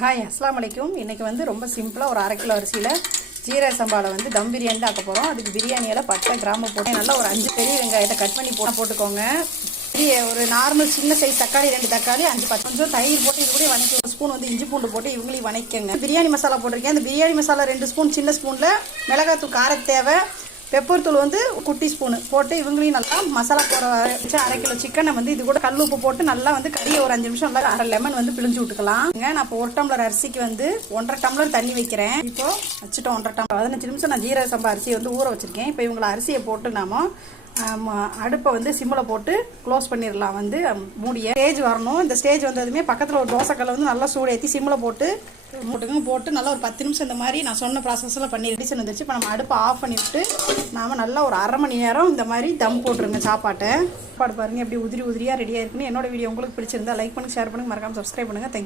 Hi அஸ்ஸலாமு அலைக்கும். இன்றைக்கி வந்து ரொம்ப சிம்பிளாக ஒரு 1/2 கிலோ அரிசியில் ஜீரக சம்பாவில் வந்து தம் பிரியாணி தான் ஆக்க போகிறோம். அதுக்கு பிரியாணியில் பட்டை கிராம்பு போட்டு நல்லா ஒரு 5 பெரிய வெங்காயத்தை கட் பண்ணி போட்டுக்கோங்க. ஒரு நார்மல் சின்ன சைஸ் தக்காளி 2 தக்காளி 5 பச்சை கொஞ்சம் தயிர் போட்டு இது கூட வணக்கி 1 ஸ்பூன் வந்து இஞ்சி பூண்டு போட்டு இவங்களையும் வணக்கங்க. பிரியாணி மசாலா போட்டிருக்கேன். அந்த பிரியாணி மசாலா 2 ஸ்பூன் சின்ன ஸ்பூனில், மிளகாத்தூள் காரத்து தேவை, பெப்பர் தூள் வந்து குட்டி ஸ்பூனு போட்டு இவங்களையும் நல்லா மசாலா போட வச்சு 1/2 கிலோ சிக்கனை வந்து இது கூட கல் உப்பு போட்டு நல்லா வந்து கறியை ஒரு 5 நிமிஷம் நல்லா 1/2 லெமன் வந்து பிழிஞ்சு விட்டுக்கலாம். நான் இப்போ 1 டம்ளர் அரிசிக்கு வந்து 1/2 டம்ளர் தண்ணி வைக்கிறேன். இப்போ வச்சுட்டோம் 1/2 டம்ளர் 15 நிமிஷம் நான் ஜீரக சம்பா அரிசியை வந்து ஊற வச்சிருக்கேன். இப்போ இவங்களை அரிசியை போட்டு நாம அடுப்பை வந்து சிம்மில் போட்டு க்ளோஸ் பண்ணிடலாம். வந்து மூடிய ஸ்டேஜ் வரணும். இந்த ஸ்டேஜ் வந்ததுமே பக்கத்தில் ஒரு தோசைக்கல்லை வந்து நல்லா சூடேற்றி சிம்மில் போட்டு நல்லா ஒரு 10 நிமிஷம் இந்த மாதிரி நான் சொன்ன ப்ராசஸ்லாம் பண்ணி ரெடிஷன் வந்துருச்சு. இப்போ நம்ம அடுப்பை ஆஃப் பண்ணிவிட்டு நாம் நல்லா ஒரு 1/2 மணி நேரம் இந்த மாதிரி தம் போட்டுருங்க. சாப்பாடு பாருங்கள் எப்படி உதிரியாக ரெடியாக இருக்குன்னு. என்னோட வீடியோ உங்களுக்கு பிடிச்சிருந்தா லைக் பண்ணுங்கள், ஷேர் பண்ணுங்கள், மறக்காமல் சப்ஸ்கிரைப் பண்ணுங்கள். தேங்க்யூ.